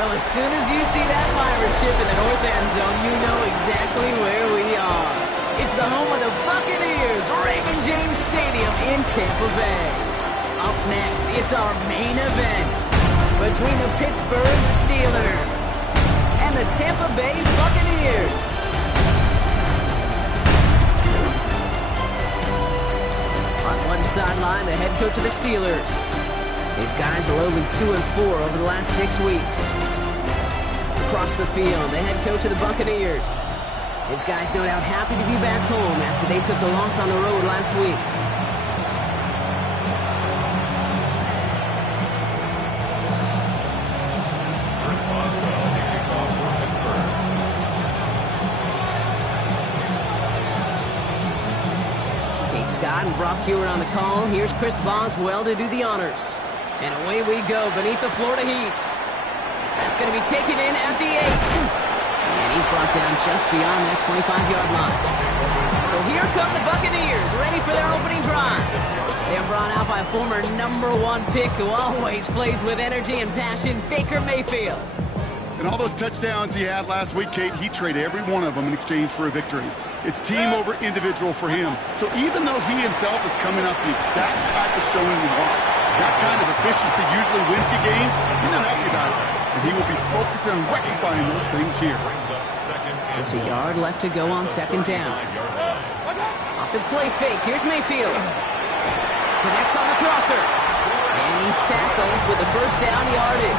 Well, as soon as you see that pirate ship in the north end zone, you know exactly where we are. It's the home of the Buccaneers, Raymond James Stadium in Tampa Bay. Up next, it's our main event between the Pittsburgh Steelers and the Tampa Bay Buccaneers. On one sideline, the head coach of the Steelers. These guys are only 2-4 over the last 6 weeks. Across the field, the head coach of the Buccaneers. His guys no doubt happy to be back home after they took the loss on the road last week. Kate Scott and Brock Hewitt on the call. Here's Chris Boswell to do the honors. And away we go beneath the Florida heat. That's going to be taken in at the 8. And he's brought down just beyond that 25-yard line. So here come the Buccaneers, ready for their opening drive. They're brought out by a former #1 pick who always plays with energy and passion, Baker Mayfield. And all those touchdowns he had last week, Kate, he traded every one of them in exchange for a victory. It's team over individual for him. So even though he himself is coming up the exact type of showing we want, that kind of efficiency usually wins you games. He's not happy about it. And he will be focusing on rectifying those things here. Just a yard left to go on second down. Off the play fake. Here's Mayfield. Connects on the crosser. And he's tackled with the first down yardage.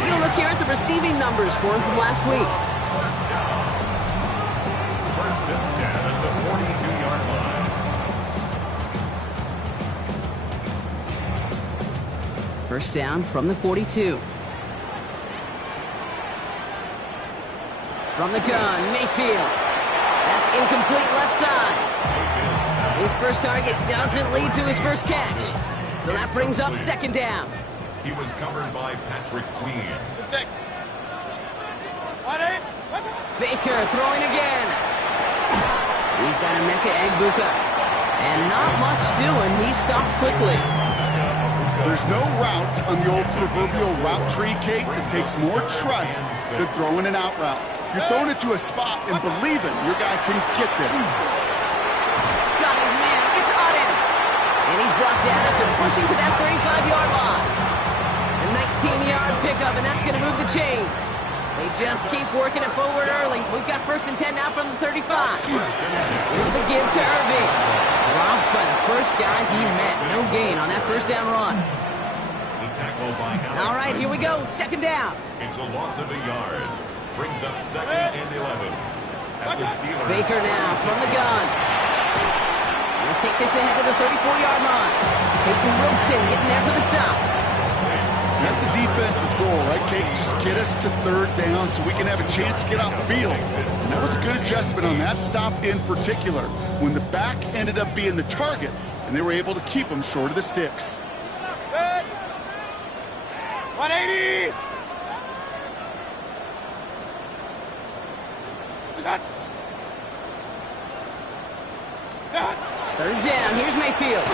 We're going to look here at the receiving numbers for him from last week. First and 10 at the 42-yard line. First down from the 42. From the gun, Mayfield. That's incomplete left side. His first target doesn't lead to his first catch. So that brings up second down. He was covered by Patrick Queen. Baker throwing again. He's got Emeka Egbuka. And not much doing. He stopped quickly. There's no route on the old proverbial route tree, Kate, that takes more trust than throwing an out route. You're throwing it to a spot and believing your guy can get there. Got his man. It's Auden. And he's brought down after pushing to that 35-yard line. A 19-yard pickup, and that's going to move the chains. They just keep working it forward early. We've got first and 10 now from the 35. Here's the give to Irving. Dropped by the first guy he met. No gain on that first down run. All right, here we go. Second down. It's a loss of a yard. Brings up second and 11. At the Steelers. Baker now from the gun. We'll take this ahead to the 34-yard line. Peyton Wilson getting there for the stop. That's a defense's goal, right, Kate? Just get us to third down so we can have a chance to get off the field. And that was a good adjustment on that stop in particular, when the back ended up being the target, and they were able to keep him short of the sticks. 180! Third down. Here's Mayfield.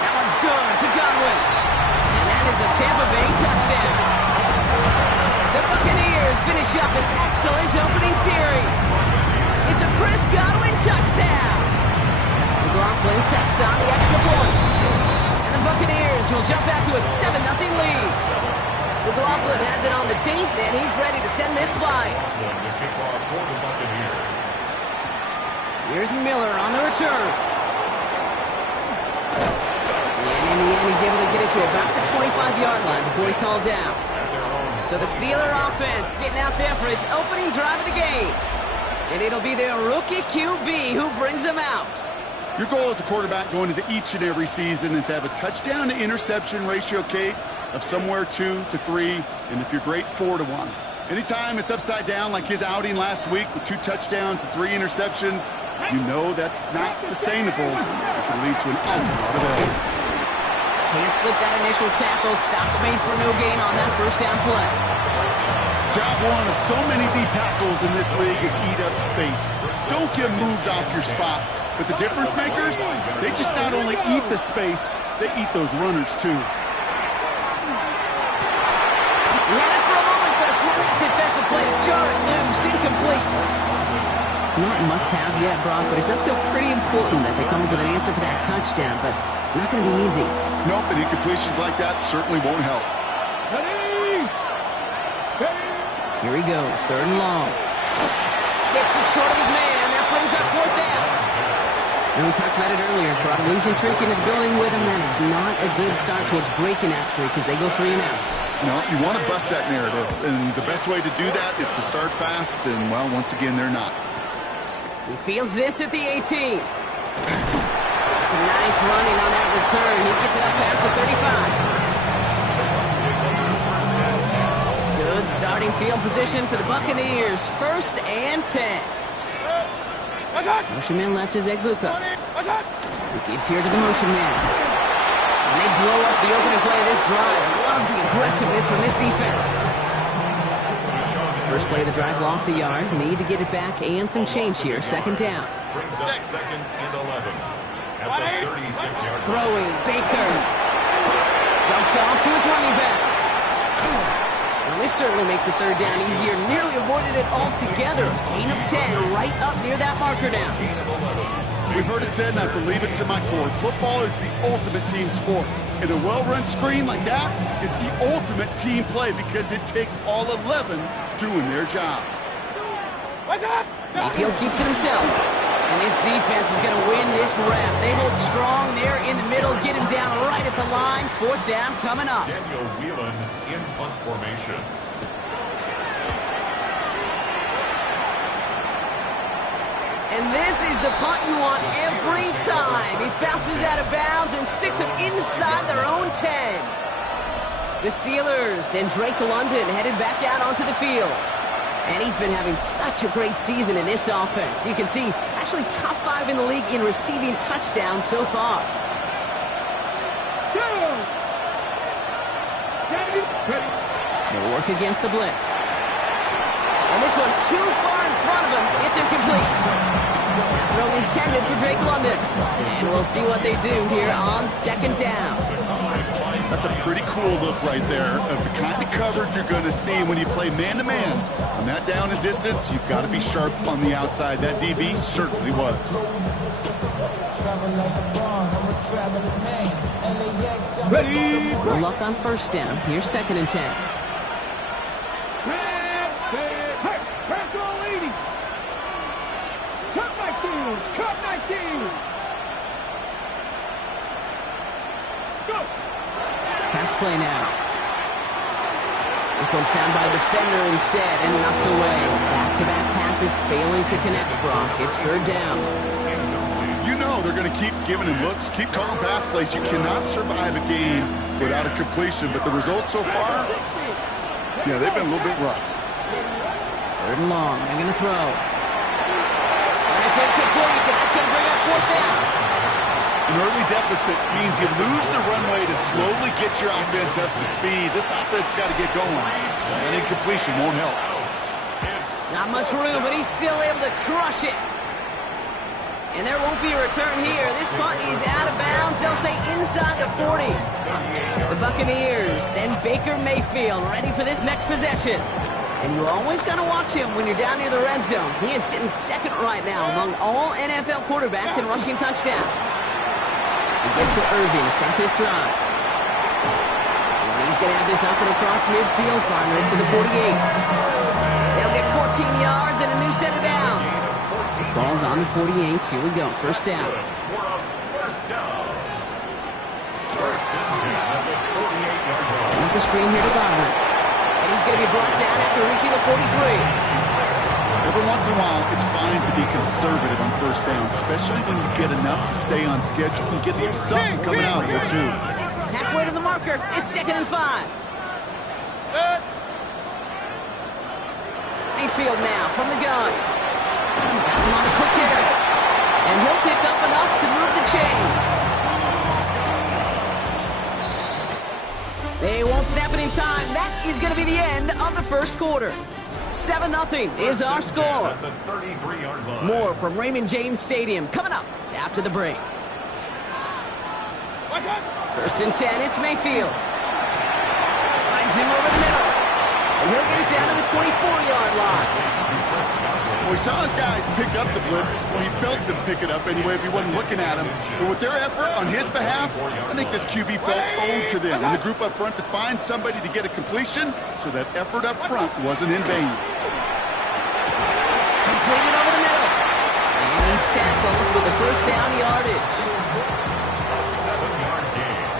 That one's good to Godwin. And that is a Tampa Bay touchdown. The Buccaneers finish up an excellent opening series. It's a Chris Godwin touchdown. McLaughlin sets on the extra point. And the Buccaneers will jump out to a 7-0 lead. McLaughlin has it on the tee, and he's ready to send this flying. Here's Miller on the return. And in the end, he's able to get it to about the 25-yard line before he's hauled down. So the Steeler offense getting out there for its opening drive of the game. And it'll be their rookie QB who brings them out. Your goal as a quarterback going into each and every season is to have a touchdown to interception ratio, Kate, of somewhere 2 to 3, and if you're great, 4 to 1. Anytime it's upside down like his outing last week with 2 touchdowns and 3 interceptions, you know that's not sustainable. It can lead to an awful lot of errors. Can't slip that initial tackle. Stops made for no gain on that first down play. Job one of so many D tackles in this league is eat up space. Don't get moved off your spot. But the difference makers, they just not only eat the space, they eat those runners too. jar it loose, incomplete. Not must-have yet, Brock, but it does feel pretty important that they come up with an answer for that touchdown, but not going to be easy. Nope, and incompletions like that certainly won't help. Here he goes, 3rd and long. Skips it short of his man. That brings up 4th down. And we talked about it earlier. Brought a losing streak into the building with him. That is not a good start towards breaking that streak because they go 3 and out. No, you want to bust that narrative, and the best way to do that is to start fast, and, well, once again, they're not. He fields this at the 18. It's a nice running on that return. He gets it up past the 35. Good starting field position for the Buccaneers. 1st and 10. Motion man left is Egbuka. He gives here to the motion man. And they blow up the opening play of this drive. I love the aggressiveness from this defense. First play of the drive lost a yard. Need to get it back and some change here. 2nd down. Brings up 2nd and 11. At the 36-yard line. Throwing, Baker. Dumped off to his running back. Now this certainly makes the 3rd down easier. Nearly avoided it altogether. Gain of 10 right up near that marker down. We've heard it said, and I believe it to my core, football is the ultimate team sport. And a well-run screen like that is the ultimate team play because it takes all 11 doing their job. Mayfield keeps it himself. And this defense is going to win this rep. They hold strong there in the middle, get him down right at the line. 4th down coming up. Daniel Whelan in punt formation. And this is the punt you want every time. He bounces out of bounds and sticks him inside their own 10. The Steelers and Drake London headed back out onto the field. And he's been having such a great season in this offense. You can see, actually top 5 in the league in receiving touchdowns so far. They'll work against the blitz. And this one too far in front of him. It's incomplete. That throw intended for Drake London. And we'll see what they do here on 2nd down. That's a pretty cool look right there of the kind of coverage you're going to see when you play man-to-man. On that down and distance, you've got to be sharp on the outside. That DB certainly was. Ready? Good luck on 1st down. Here's 2nd and 10. Pass play now. This one found by a defender instead and knocked away. Back-to-back passes failing to connect, Brock. It's 3rd down. You know they're going to keep giving him looks, keep calling pass plays. You cannot survive a game without a completion, but the results so far, yeah, they've been a little bit rough. 3rd and long. They're going to throw. And it's incomplete, and that's going to bring up 4th down. An early deficit means you lose the runway to slowly get your offense up to speed. This offense got to get going. An incompletion won't help. Not much room, but he's still able to crush it. And there won't be a return here. This punt is out of bounds. They'll say inside the 40. The Buccaneers and Baker Mayfield ready for this next possession. And you always got to watch him when you're down near the red zone. He is sitting 2nd right now among all NFL quarterbacks in rushing touchdowns. We get to Irving to start this drive. And he's going to have this up and across midfield, partner to the 48. They'll get 14 yards and a new set of downs. Ball's on the 48. Here we go. 1st down. Set up the screen here to Godwin. And he's going to be brought down after reaching the 43. Every once in a while, it's fine to be conservative on 1st down, especially when you get enough to stay on schedule and get something coming out here, too. Halfway to the marker. It's 2nd and 5. Mayfield now from the gun. Pass him on the quick hitter. And he'll pick up enough to move the chains. They won't snap it in time. That is going to be the end of the 1st quarter. 7-0 is our score. More from Raymond James Stadium coming up after the break. 1st and 10, it's Mayfield. Finds him over the middle. And he'll get it down to the 24-yard line. Well, we saw his guys pick up the blitz. Well, he felt them pick it up anyway if he wasn't looking at him. But with their effort on his behalf, I think this QB felt owed to them and the group up front to find somebody to get a completion so that effort up front wasn't in vain. Completed over the middle. And he's tackled with the first down yardage. A 7-yard gain.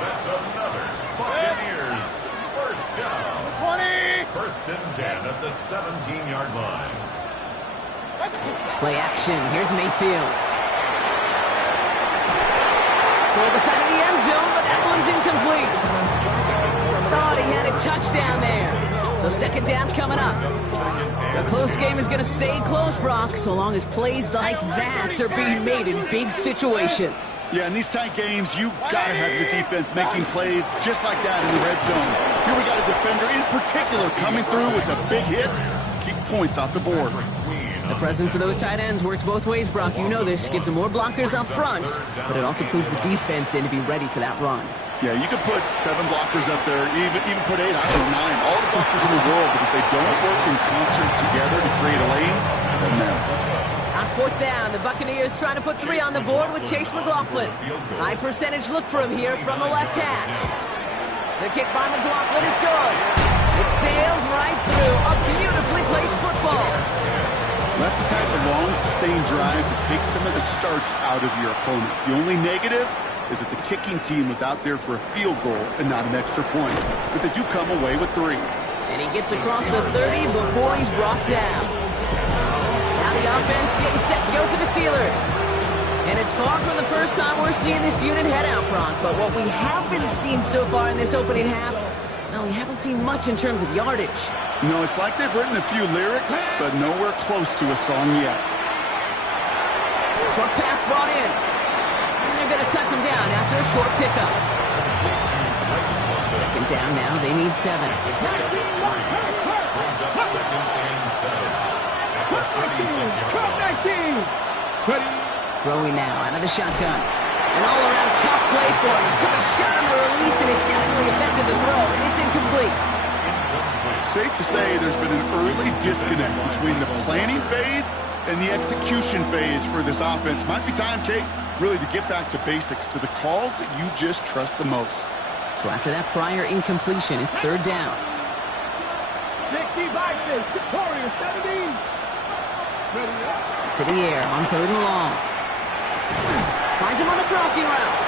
That's another Buccaneers first down. 20. First and 10 at the 17-yard line. Play action. Here's Mayfield. Toward the side of the end zone, but that one's incomplete. Thought he had a touchdown there. So second down coming up. The close game is going to stay close, Brock, so long as plays like that are being made in big situations. Yeah, in these tight games, you got to have your defense making plays just like that in the red zone. Here we got a defender in particular coming through with a big hit to keep points off the board. The presence of those tight ends works both ways, Brock. You know this. Gives them more blockers up front, but it also pulls the defense in to be ready for that run. Yeah, you could put 7 blockers up there, even put 8, I don't know, 9, all the blockers in the world, but if they don't work in concert together to create a lane, it doesn't matter. On fourth down, the Buccaneers trying to put 3 on the board with Chase McLaughlin. High percentage look for him here from the left hash. The kick by McLaughlin is good. It sails right through. A beautifully placed football. That's the type of long, sustained drive that takes some of the starch out of your opponent. The only negative is that the kicking team was out there for a field goal and not an extra point. But they do come away with 3. And he gets across the 30 before he's brought down. Now the offense getting set to go for the Steelers. And it's far from the first time we're seeing this unit head out, Brock. But what we have been seeing so far in this opening half, well, we haven't seen much in terms of yardage. No, it's like they've written a few lyrics, but nowhere close to a song yet. Short pass brought in. And they're going to touch him down after a short pickup. Second down now. They need 7. Brings up second and 7 at the 36-yard line. Throwing now out of the shotgun. An all-around tough play for him. He took a shot on the release, and it definitely affected the throw. It's incomplete. Safe to say there's been an early disconnect between the planning phase and the execution phase for this offense. Might be time, Kate, really to get back to basics, to the calls that you just trust the most. So after that prior incompletion, it's third down. 60 Vikings, Victoria, 17. To the air on third and long. Finds him on the crossing route.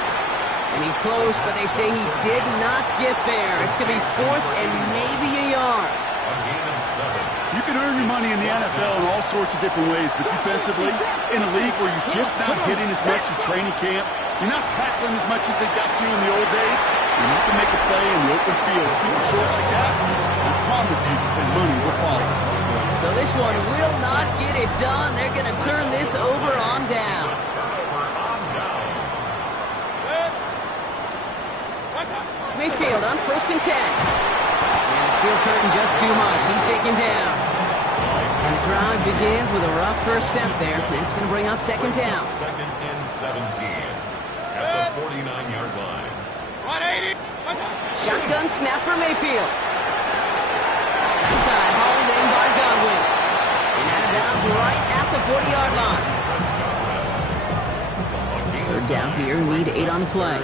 And he's close, but they say he did not get there. It's going to be fourth and maybe a yard. A gain of 7. You can earn your money in the NFL in all sorts of different ways, but defensively, in a league where you're just not hitting as much in training camp, you're not tackling as much as they got to in the old days, you have to make a play in the open field. Keep it short like that, I promise you some money will follow. So this one will not get it done. They're going to turn this over on down. Mayfield on first and 10. And the steel curtain just too much. He's taken down. And the drive begins with a rough first step there. That's going to bring up second down. Second and 17 at the 49-yard line. 180. Shotgun snap for Mayfield. Inside, hauled in by Godwin. And out of bounds right at the 40-yard line. Third down here, need 8 on the play.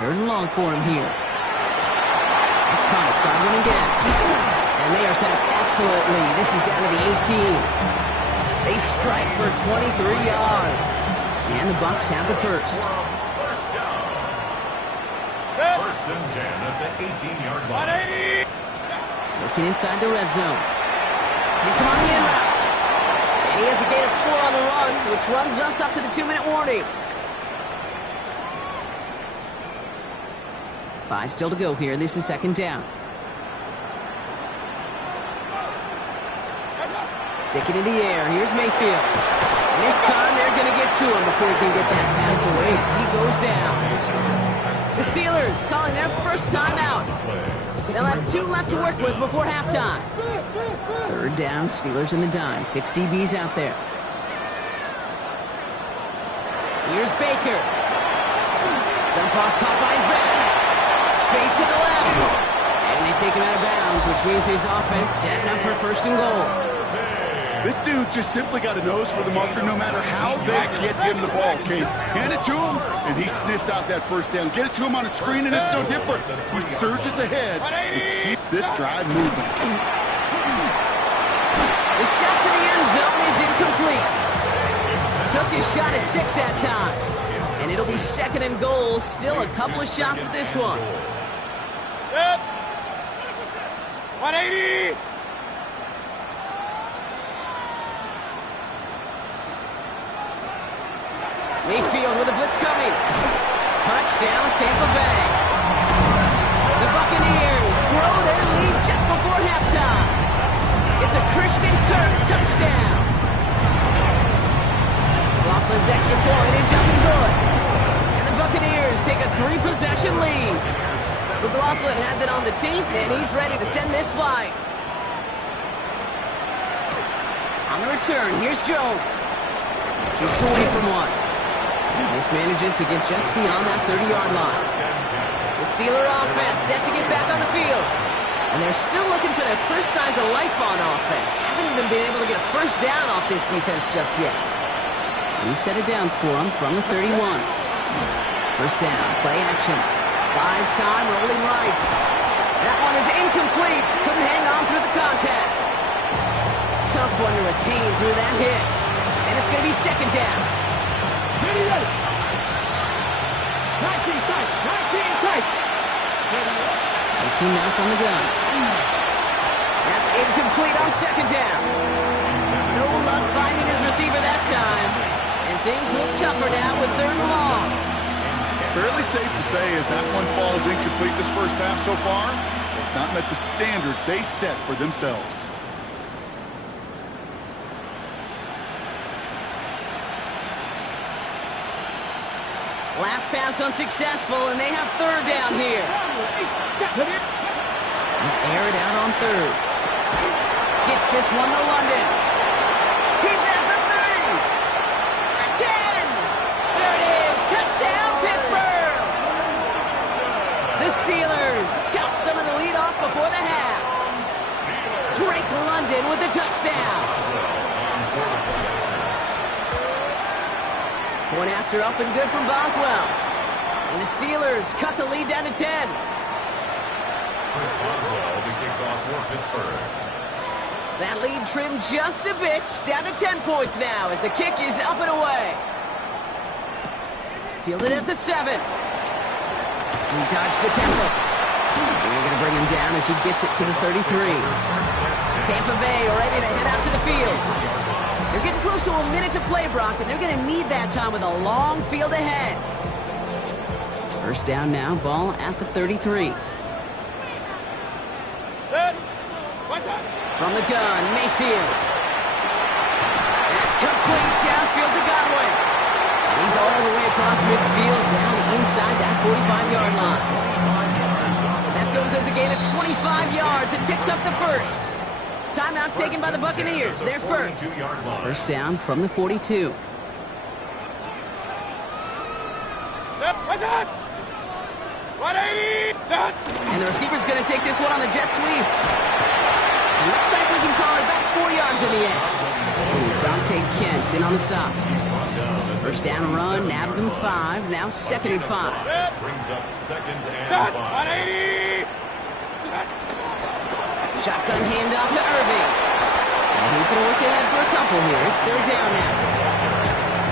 Third and long for him here. It's caught. It's Godwin again. And they are set up excellently. This is down to the 18. They strike for 23 yards. And the Bucs have the first. First down. First and 10 at the 18-yard line. 180. Looking inside the red zone. Gets him on the in route. And he has a gain of 4 on the run, which runs us up to the 2-minute warning. 5 still to go here. This is second down. Stick it in the air. Here's Mayfield. And this time they're going to get to him before he can get that pass away. So he goes down. The Steelers calling their first time out. They'll have 2 left to work with before halftime. Third down, Steelers in the dime. 6 DBs out there. Here's Baker. Jump off, caught by his back. Space to the left. And they take him out of bounds, which means his offense setting up for first and goal. This dude's just simply got a nose for the marker no matter how they get him the ball, Kate. Hand it to him, and he sniffs out that first down. Get it to him on a screen, and it's no different. He surges ahead and keeps this drive moving. The shot to the end zone is incomplete. Took his shot at 6 that time. And it'll be second and goal. Still a couple of shots at this one. 180. Mayfield with a blitz coming. Touchdown, Tampa Bay. The Buccaneers grow their lead just before halftime. It's a Christian Kirk touchdown. Laughlin's extra point is up and good. And the Buccaneers take a 3-possession lead. McLaughlin has it on the tee, and he's ready to send this flight. On the return, here's Jones. Shoots away from one. Mismanages to get just beyond that 30-yard line. The Steeler offense set to get back on the field. And they're still looking for their first signs of life on offense. Haven't even been able to get a first down off this defense just yet. New set of downs for them from the 31. First down, play action. Buys time, rolling right. That one is incomplete. Couldn't hang on through the contact. Tough one to retain through that hit. And it's going to be second down. 19 tight. 19 tight. Looking now from the gun. That's incomplete on second down. No luck finding his receiver that time. And things look tougher now with third and long. Fairly safe to say as that one falls incomplete this first half so far, it's not met the standard they set for themselves. Last pass unsuccessful, and they have third down here. Air it out on third. Gets this one to London. He's at the 30. The 10. There it is. Touchdown, Pittsburgh. The Steelers chop some of the lead off before the half. Drake London with the touchdown. One after up and good from Boswell. And the Steelers cut the lead down to 10. Chris Boswell will be kicked off for Pittsburgh. That lead trimmed just a bit, down to 10 points now as the kick is up and away. Fielded at the 7. He dodged the tempo. They're going to bring him down as he gets it to the 33. Tampa Bay ready to head out to the field. They're getting close to a minute to play, Brock, and they're going to need that time with a long field ahead. First down now, ball at the 33. From the gun, Mayfield. That's complete, downfield to Godwin. And he's all the way across midfield, down inside that 45-yard line. That goes as a gain of 25 yards. It picks up the first. Timeout taken by the Buccaneers. They're first. First down from the 42. What's that? 180. And the receiver's going to take this one on the jet sweep. It looks like we can call it back 4 yards in the end. Here's Dante Kent in on the stop. First down run, nabs him 5. Now second and 5. Brings up second and 5. 180. Shotgun handoff to Irving. And he's going to work ahead for a couple here. It's third down now.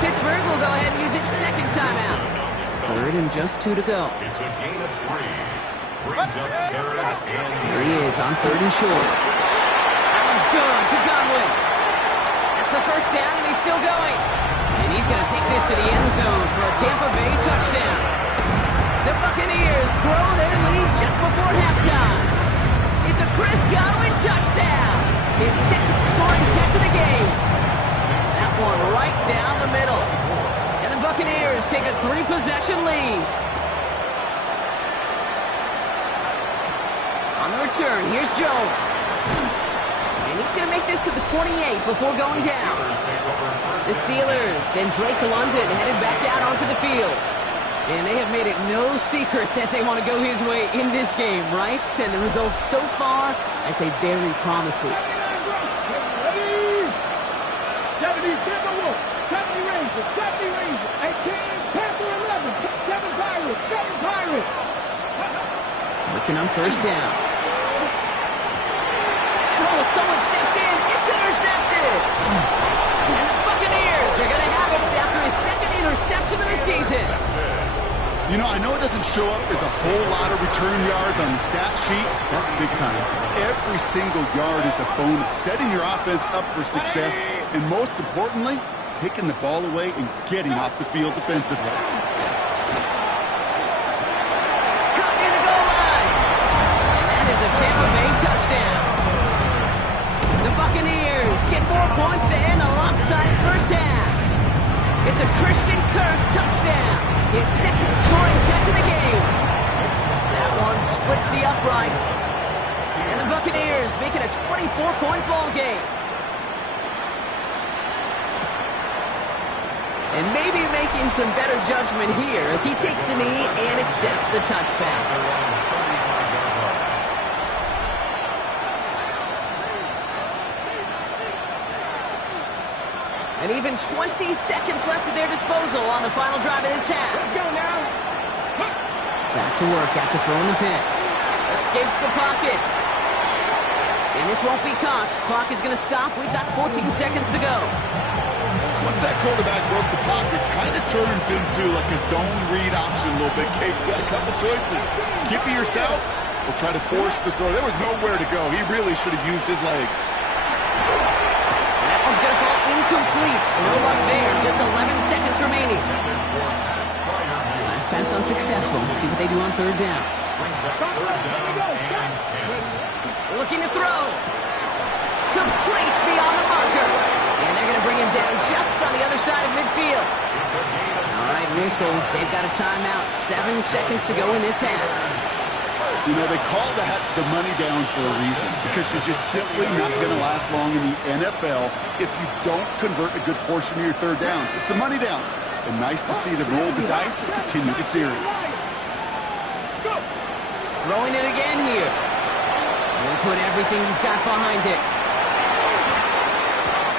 Pittsburgh will go ahead and use its second timeout. Third and just 2 to go. It's a gain of 3. Brings up third and Here he is on third and short. That one's good to Godwin. That's the first down, and he's still going. And he's going to take this to the end zone for a Tampa Bay touchdown. The Buccaneers grow their lead just before halftime. It's a Chris Godwin touchdown. His second scoring catch of the game. That one right down the middle. And the Buccaneers take a 3-possession lead. On the return, here's Jones. And he's going to make this to the 28 before going down. The Steelers and Drake London headed back out onto the field. And they have made it no secret that they want to go his way in this game, right? And the results so far, I'd say very promising. 70 Rangers, 18 Panther 11, 7 Pirates, 7 Pirates. Working on first down. And oh, someone stepped in. It's intercepted. And the Buccaneers are going to have it after his second interception of the season. You know, I know it doesn't show up as a whole lot of return yards on the stat sheet. That's big time. Every single yard is a bonus, setting your offense up for success, and most importantly, taking the ball away and getting off the field defensively. Cut near the goal line. And that is a Tampa Bay touchdown. The Buccaneers get more points to end a lopsided first half. It's a Christian Kirk touchdown. His second scoring catch of the game. That one splits the uprights. And the Buccaneers make it a 24-point ball game. And maybe making some better judgment here as he takes a knee and accepts the touchback. And even 20 seconds left at their disposal on the final drive of this half. Let's go now. Back to work after throwing the pick. Escapes the pocket. And this won't be caught. Clock is going to stop. We've got 14 seconds to go. Once that quarterback broke the pocket, kind of turns into like a zone read option a little bit. Kate, got a couple choices. Keep it yourself or try to force the throw. There was nowhere to go. He really should have used his legs. That one's going to fall incomplete. No luck there. Just 11 seconds remaining. Last pass unsuccessful. Let's see what they do on third down. Looking to throw. Complete beyond the marker. And they're going to bring him down just on the other side of midfield. All right, whistles. They've got a timeout. 7 seconds to go in this half. You know, they call that the money down for a reason, because you're just simply not going to last long in the NFL if you don't convert a good portion of your third downs. It's the money down. And nice to see them roll the dice and continue the series. Throwing it again here. He'll put everything he's got behind it.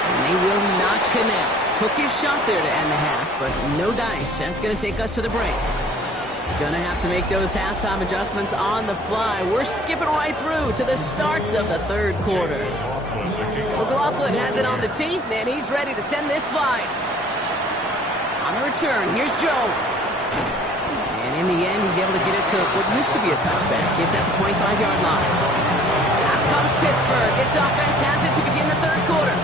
And they will not connect. Took his shot there to end the half, but no dice. That's going to take us to the break. Gonna have to make those halftime adjustments on the fly. We're skipping right through to the starts of the third quarter. McLaughlin has it on the team, and he's ready to send this flying. On the return, here's Jones. And in the end, he's able to get it to what used to be a touchback. It's at the 25-yard line. Out comes Pittsburgh. Its offense has it to begin the third quarter.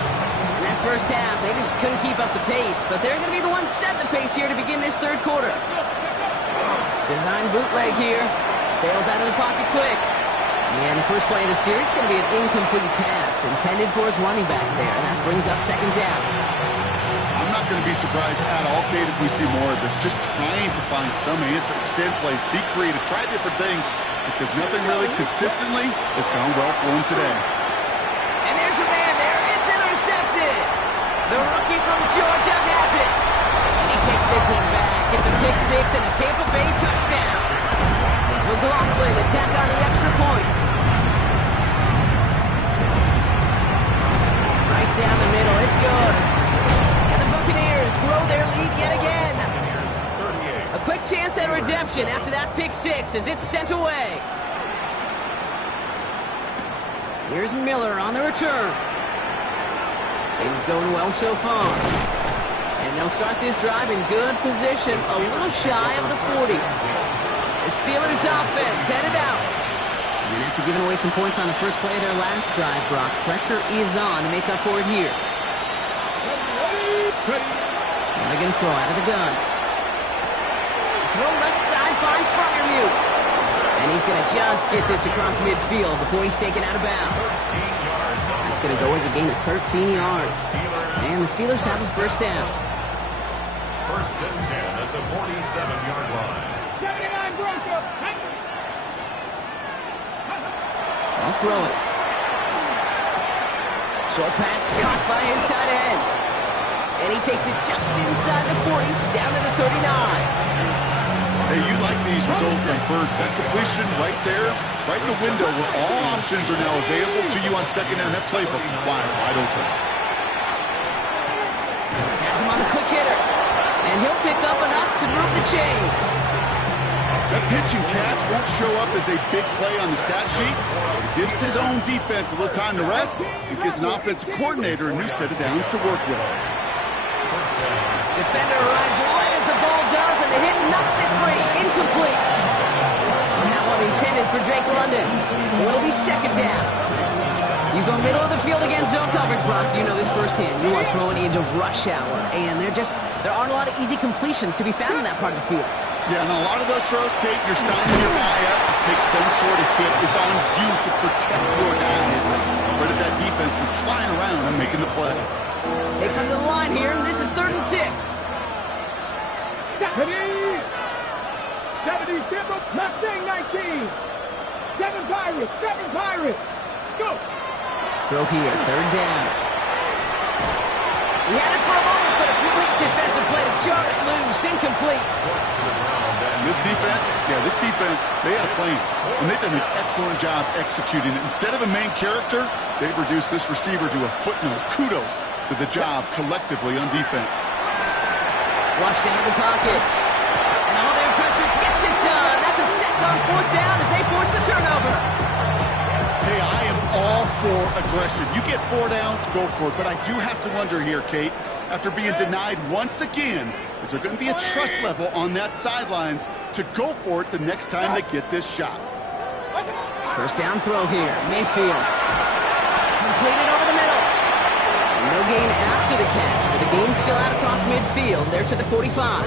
In that first half, they just couldn't keep up the pace, but they're going to be the ones set the pace here to begin this third quarter. Design bootleg here. Bails out of the pocket quick. And the first play of the series is going to be an incomplete pass intended for his running back there. And that brings up second down. I'm not going to be surprised at all, Kate, if we see more of this. Just trying to find some answer, extend plays, be creative, try different things, because nothing really consistently has gone well for him today. And there's a man there. It's intercepted. The rookie from Georgia has it. And he takes this one back. It's a pick six and a Tampa Bay touchdown. McLaughlin attack on the extra point. Right down the middle. It's good. And the Buccaneers grow their lead yet again. A quick chance at redemption after that pick six as it's sent away. Here's Miller on the return. Things going well so far. And they'll start this drive in good position, a little shy of the 40. The Steelers offense headed out. And after giving away some points on the first play of their last drive, Brock, pressure is on to make up for it here. Now they're going to throw out of the gun. Throw left side finds Freiermuth. And he's going to just get this across midfield before he's taken out of bounds. That's going to go as a gain of 13 yards. And the Steelers have a first down. First and 10 at the 47-yard line. 79 Bronco. I'll throw it. Short pass caught by his tight end. And he takes it just inside the 40, down to the 39. Hey, you like these results on first. That completion right there, right in the window where all options are now available to you on second down. That playbook wide open. Has him on the quick hitter. And he'll pick up enough to move the chains. That pitch and catch won't show up as a big play on the stat sheet, but it gives his own defense a little time to rest. It gives an offensive coordinator a new set of downs to work with. Defender arrives right as the ball does, and the hit knocks it free. Incomplete. And that one intended for Drake London. So it'll be second down. You go middle of the field against zone coverage, Brock. You know this firsthand. You are throwing into rush hour, and there aren't a lot of easy completions to be found in that part of the field. Yeah, and a lot of those throws, Kate, you're signing your guy up to take some sort of hit. It's on you to protect your guys. Credit that defense for flying around and making the play. They come to the line here, and this is 3rd and 6. 70 Simba, Mustang 19. 7 Pirates. Scoop. Throw here, 3rd down. He had it for a moment, but a quick defensive play to jar it loose. Incomplete. This defense, they had a plan, and they've done an excellent job executing it. Instead of a main character, they've reduced this receiver to a footnote. Kudos to the job collectively on defense. Flushed out of the pocket. And all their pressure gets it done. That's a sack on 4th down as they force the turnover. Hey, I am all for aggression. You get 4 downs, go for it. But I do have to wonder here, Kate, after being denied once again, is there going to be a trust level on that sidelines to go for it the next time they get this shot? First down throw here. Mayfield. Completed over the middle. And no gain after the catch, but the gain's still out across midfield. They're to the 45.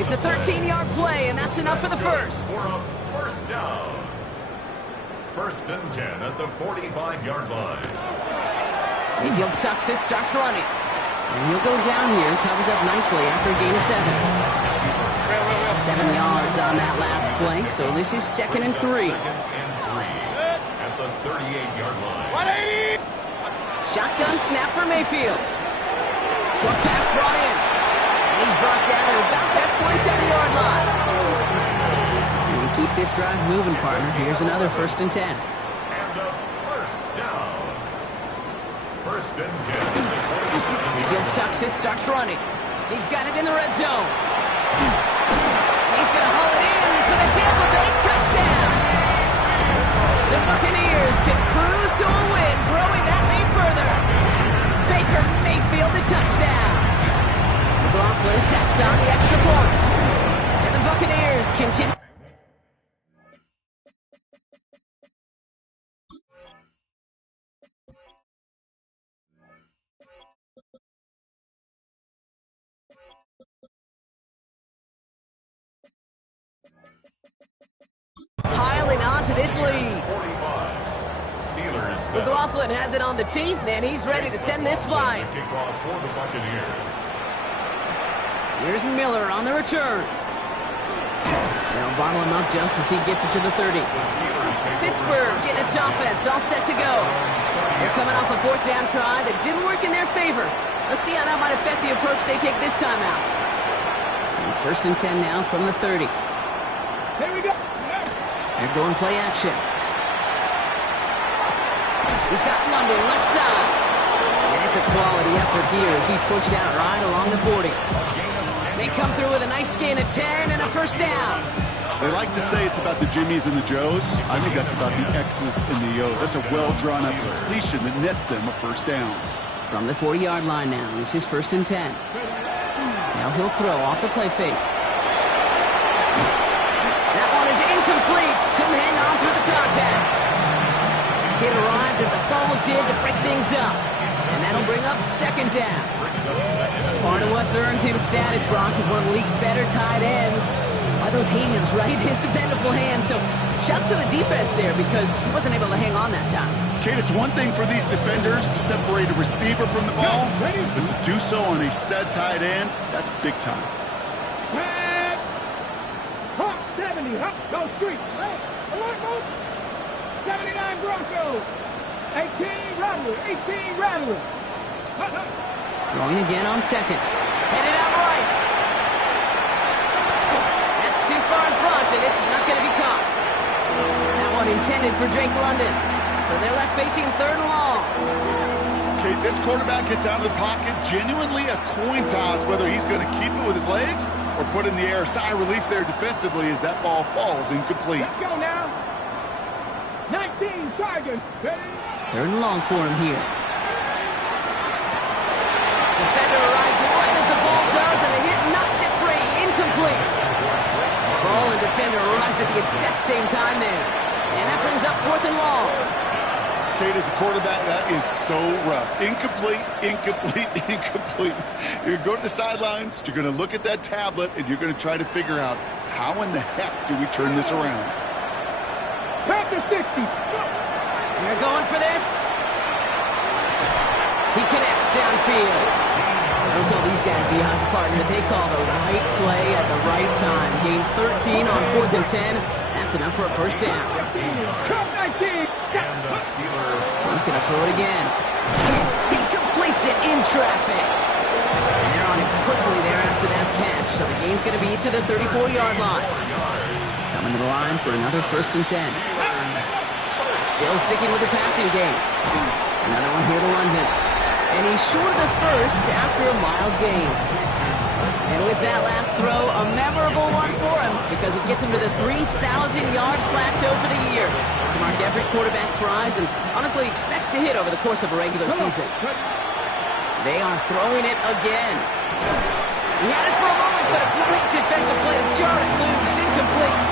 It's a 13-yard play, and that's enough for the first. First down. 1st and 10 at the 45-yard line. Mayfield sucks it, starts running. And he'll go down here, covers up nicely after a gain of 7. 7 yards on that last play, so this is 2nd and 3. At the 38-yard line. Shotgun snap for Mayfield. Short pass brought in. And he's brought down at about that 27-yard line. And keep this drive moving, partner. Here's another 1st and 10. And a first down. 1st and 10. Mayfield sucks it, starts running. He's got it in the red zone. He's going to haul it in for the Tampa Bay touchdown. The Buccaneers can cruise to a win, growing that lead further. Baker Mayfield the touchdown. McLaughlin sacks on the extra point. And the Buccaneers continue. Piling onto this lead. McLaughlin has it on the tee, and he's ready to send this flying. Kickoff for the Buccaneers. Here's Miller on the return. They'll bottle him up just as he gets it to the 30. Pittsburgh getting its offense all set to go. They're coming off a 4th down try that didn't work in their favor. Let's see how that might affect the approach they take this time out. So 1st and 10 now from the 30. Here we go. They're going play action. He's got London left side. And it's a quality effort here as he's pushed out right along the 40. They come through with a nice gain of 10 and a 1st down. They like to say it's about the Jimmies and the Joes. I think that's about the X's and the O's. That's a well-drawn-up completion that nets them a 1st down. From the 40-yard line now, this is 1st and 10. Now he'll throw off the play fake. That one is incomplete. Couldn't hang on through the contact. It arrived as the ball did to break things up. And that'll bring up 2nd down. Part of what's earned him status, Brock, is one of the league's better tight ends. Are those hands, right? His dependable hands. So shouts to the defense there because he wasn't able to hang on that time. Kate, it's one thing for these defenders to separate a receiver from the ball, but to do so on a stud tight end, that's big time. Hawk 70, Hawk, go street. Alert, move. 79 Broncos. 18 Rattlers. Throwing again on 2nd. Headed out right. That's too far in front, and it's not going to be caught. That one intended for Drake London. So they're left facing third and long. Okay, this quarterback gets out of the pocket, genuinely a coin toss, whether he's going to keep it with his legs or put it in the air. Sigh of relief there defensively as that ball falls incomplete. Let's go now. 19 Tigers. Ready? Third and long for him here. Defender arrives right as the ball does, and the hit knocks it free. Incomplete. Ball and defender arrived at the exact same time there. And that brings up fourth and long. Kate, as a quarterback, that is so rough. Incomplete, incomplete, incomplete. You're going to go to the sidelines, you're going to look at that tablet, and you're going to try to figure out how in the heck do we turn this around. Panther 60. They're going for this. He connects downfield. Don't tell these guys, the odds partner, they call the right play at the right time. Gain 13 on 4th and 10. That's enough for a first down. He's going to throw it again. He completes it in traffic. And they're on him quickly there after that catch. So the game's going to be to the 34-yard line. Coming to the line for another 1st and 10. Still sticking with the passing game. Another one here to London. And he's short of the first after a mild gain. And with that last throw, a memorable one for him because it gets him to the 3,000-yard plateau for the year. It's a mark every quarterback tries and honestly expects to hit over the course of a regular season. They are throwing it again. He had it for a moment, but a great defensive play to jar it loose, incomplete.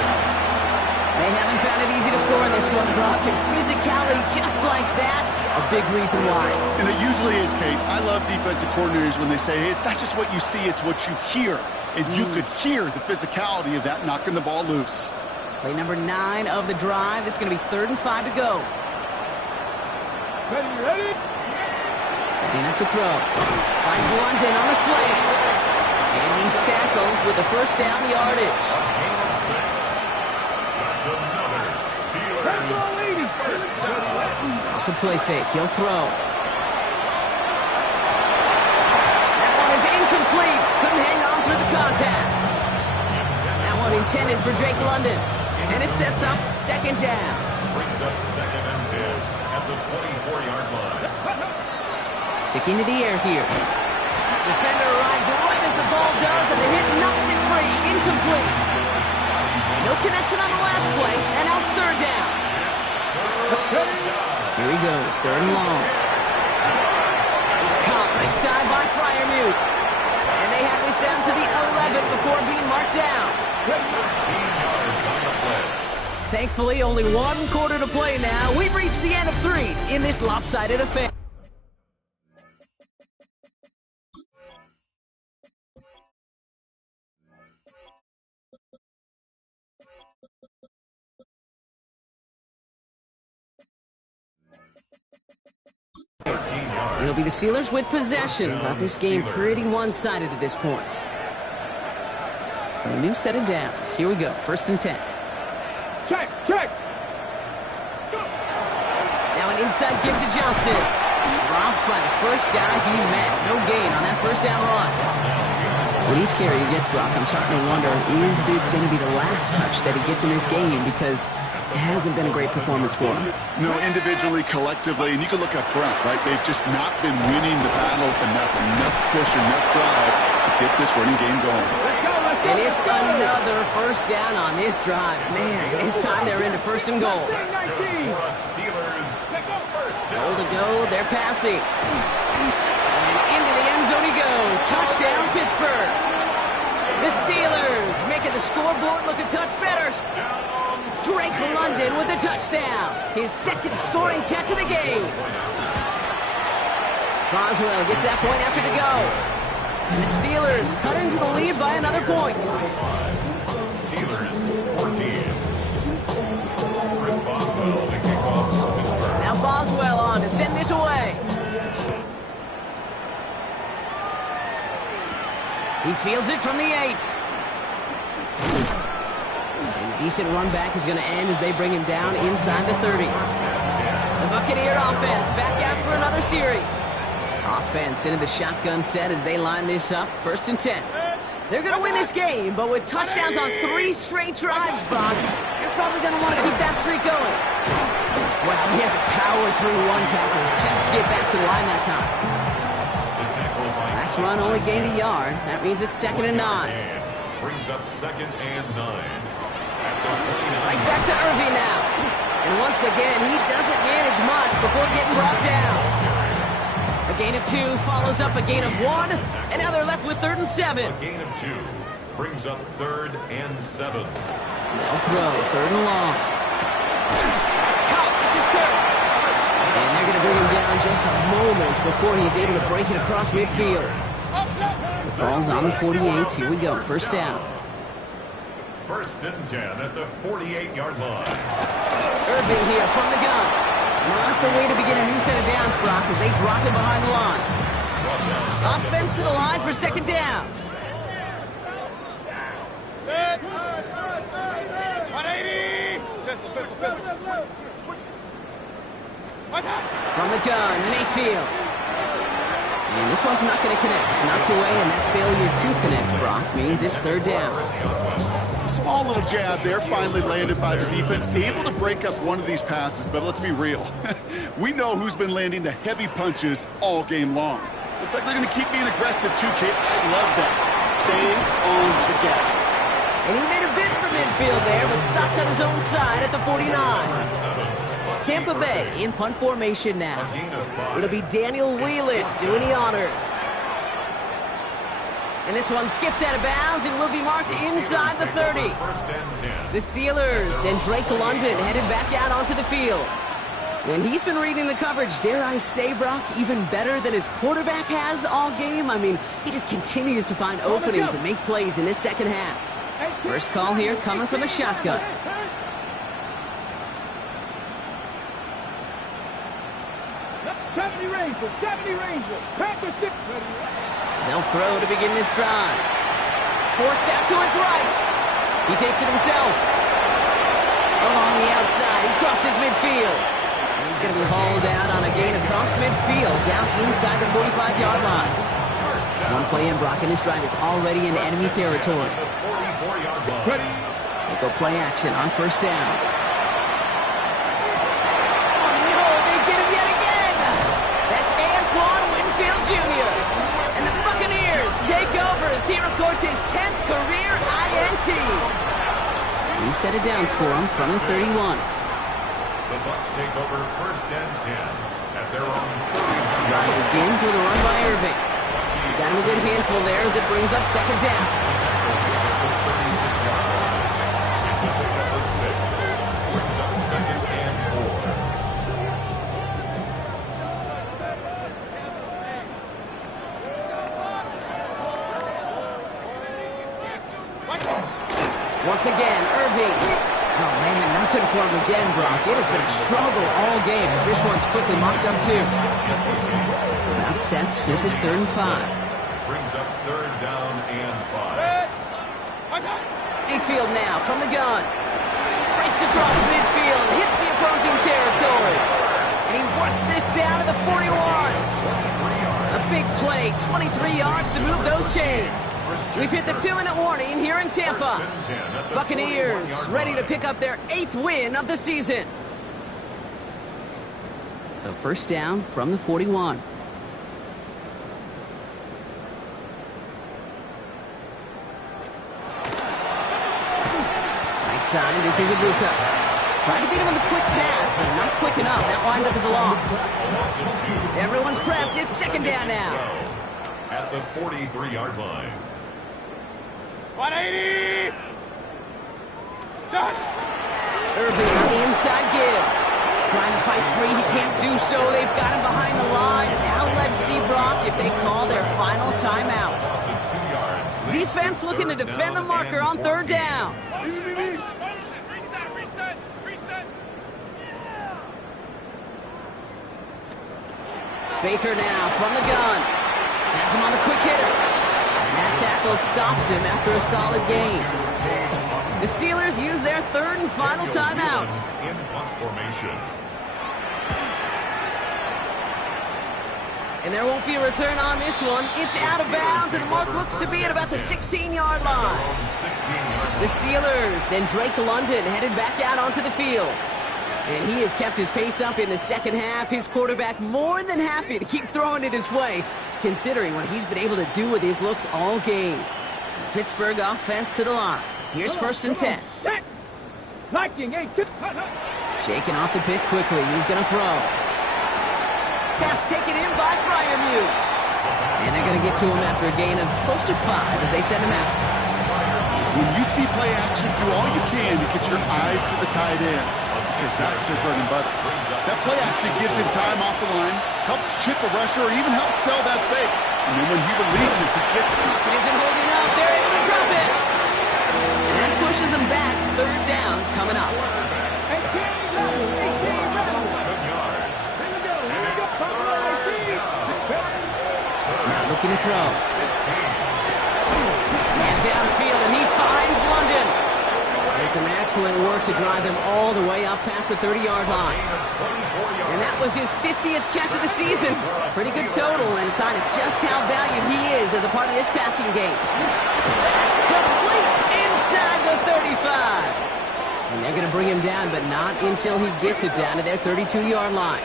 They haven't found it easy to score in this one, Brock, and physicality just like that, a big reason why. And it usually is, Kate. I love defensive coordinators when they say, hey, it's not just what you see, it's what you hear. And you could hear the physicality of that knocking the ball loose. Play number 9 of the drive. This is going to be 3rd and 5 to go. Ready? Setting up to throw. Finds London on the slant. And he's tackled with the first down yardage. Off the play fake. He'll throw. That one is incomplete. Couldn't hang on through the contact. That one intended for Drake London. And it sets up 2nd down. Brings up 2nd and 10 at the 24-yard line. Sticking to the air here. Defender arrives right as the ball does, and the hit knocks it free. Incomplete. No connection on the last play, and now it's 3rd down. Here he goes, 3rd and long. It's caught right side by Fryermuth. And they have this down to the 11 before being marked down. 13 yards on the play. Thankfully, only 1 quarter to play now. We've reached the end of 3 in this lopsided affair. It'll be the Steelers with possession, but this game pretty one-sided at this point. So a new set of downs. Here we go, 1st and 10. Check. Now an inside give to Johnson. Dropped by the first guy he met. No gain on that 1st down run. With each carry he gets, Brock, I'm starting to wonder, is this going to be the last touch that he gets in this game? Because it hasn't been a great performance for him. No, individually, collectively, and you can look up front, right? They've just not been winning the battle enough push, enough drive to get this running game going. And it's another 1st down on this drive. Man, this time they're into 1st and goal. Goal to go, they're passing. And into the end zone he goes. Touchdown, Pittsburgh. The Steelers making the scoreboard look a touch better. Drake London with a touchdown. His 2nd scoring catch of the game. Boswell gets that point after to go. And the Steelers cut into the lead by another point. Steelers 14. Chris Boswell, the kickoff. Now Boswell on to send this away. He fields it from the 8. And a decent run back is going to end as they bring him down inside the 30. The Buccaneer offense back out for another series. Offense into the shotgun set as they line this up. 1st and 10. They're going to win this game, but with touchdowns on 3 straight drives, Brock, you're probably going to want to keep that streak going. Well, he had to power through 1 tackle just to get back to the line that time. Last run only gained a yard. That means it's 2nd and 9. Brings up 2nd and 9. Right back to Irving now. And once again, he doesn't manage much before getting brought down. A gain of 2 follows up a gain of 1, and now they're left with 3rd and 7. A gain of 2 brings up 3rd and 7. They'll throw 3rd and long. That's caught. This is good. And they're going to bring him down just a moment before he's able to break it across midfield. The ball's on the 48. Here we go. 1st down. 1st and 10 at the 48-yard line. Irving here from the gun. Not the way to begin a new set of downs, Brock, as they drop him behind the line. Offense to the line for 2nd down. 180. From the gun, Mayfield. And this one's not going to connect. Knocked away, and that failure to connect, Brock, means it's 3rd down. Small little jab there, finally landed by the defense. Able to break up one of these passes, but let's be real. We know who's been landing the heavy punches all game long. Looks like they're going to keep being aggressive too, Kate. I love that. Staying on the gas. And he made a bid for midfield there, but stopped on his own side at the 49. Tampa Bay in punt formation now. It'll be Daniel Whelan doing the honors. And this one skips out of bounds and will be marked inside the 30. The Steelers and Drake London headed back out onto the field. And he's been reading the coverage, dare I say, Brock, even better than his quarterback has all game. I mean, he just continues to find openings and make plays in this 2nd half. First call here coming from the shotgun. They'll throw to begin this drive. Forced out to his right. He takes it himself. Along the outside, he crosses midfield. And he's going to be hauled out on a gain across midfield, down inside the 45-yard line. One play in, Brock, and his drive is already in enemy territory. They go play action on 1st down. Oh, no, they get him yet again. That's Antoine Winfield Jr. And the Buccaneers take over as he records his 10th career INT. New set of downs for him from the 31. The Bucs take over 1st and 10 at their own 30. Drive begins with a run by Irving. Got him a good handful there as it brings up 2nd down. It's a pickup of 6. Brings up 2nd and 4. Once again, Irving. Oh, man, nothing for him again, Brock. It has been a struggle all game as this one's quickly mocked up, too. That's set. This is 3rd and 5. brings up 3rd down and 5. Mayfield now from the gun. Breaks across midfield, hits the opposing territory. And he works this down to the 41. A big play, 23 yards to move those chains. We've hit the 2-minute warning here in Tampa. Buccaneers ready to pick up their 8th win of the season. So 1st down from the 41. Right side, this is Ibuka. Trying to beat him with a quick pass, but not quick enough. That winds up as a loss. Everyone's prepped. It's 2nd down now. At the 43-yard line. 180! Irving on the inside give. Trying to fight free. He can't do so. They've got him behind the line. Now let's see, Brock, if they call their final timeout. Defense looking to defend the marker on 3rd down. Baker now from the gun. Has him on the quick hitter. And that tackle stops him after a solid gain. The Steelers use their 3rd and final timeout. In punt formation. And there won't be a return on this one. It's out of bounds, and the mark looks to be at about the 16-yard line. The Steelers and Drake London headed back out onto the field. And he has kept his pace up in the second half. His quarterback more than happy to keep throwing it his way, considering what he's been able to do with his looks all game. The Pittsburgh offense to the line. Here's 1st and 10. Shaking off the pick quickly. He's going to throw. Pass taken in by Fryermuth. And they're going to get to him after a gain of close to 5 as they send him out. When you see play action, do all you can to get your eyes to the tight end, because that's their bread and butter. That play action gives him time off the line, helps chip a rusher, or even helps sell that fake. And then when he releases, he gets it. It isn't holding up. They're able to drop it. And that pushes them back. 3rd down coming up. Now looking to throw. And downfield, and he finds London. And some excellent work to drive them all the way up past the 30-yard line. And that was his 50th catch of the season. Pretty good total and a sign of just how valued he is as a part of this passing game. That's complete inside the 35. And they're going to bring him down, but not until he gets it down to their 32-yard line.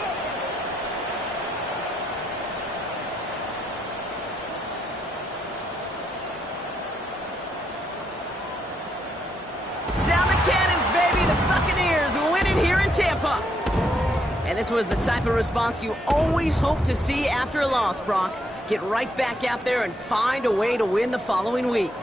Sound the cannons, baby! The Buccaneers winning here in Tampa. And this was the type of response you always hope to see after a loss, Brock. Get right back out there and find a way to win the following week.